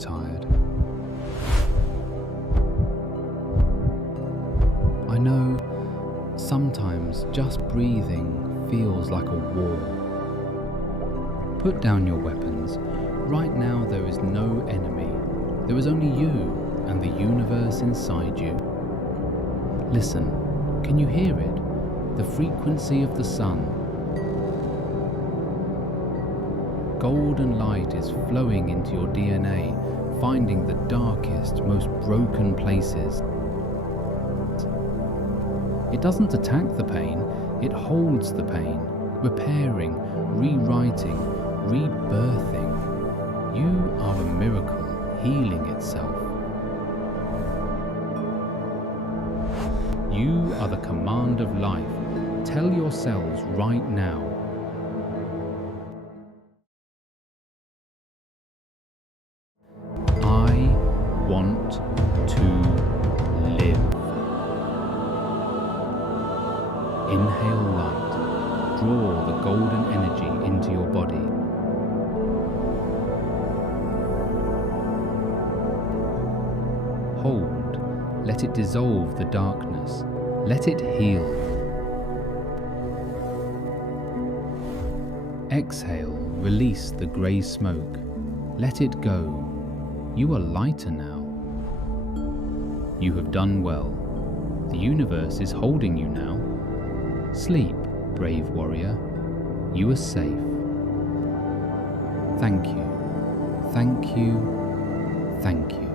tired. I know sometimes just breathing feels like a war. Put down your weapons. Right now there is no enemy. There is only you and the universe inside you. Listen, can you hear it? The frequency of the sun. Golden light is flowing into your DNA, finding the darkest, most broken places. It doesn't attack the pain, it holds the pain, repairing, rewriting, rebirthing. You are a miracle, healing itself. You are the command of life. Tell yourselves right now. I want to live. Inhale light. Draw the golden energy into your body. Hold. Let it dissolve the darkness. Let it heal. Exhale. Release the grey smoke. Let it go. You are lighter now. You have done well. The universe is holding you now. Sleep, brave warrior. You are safe. Thank you. Thank you. Thank you.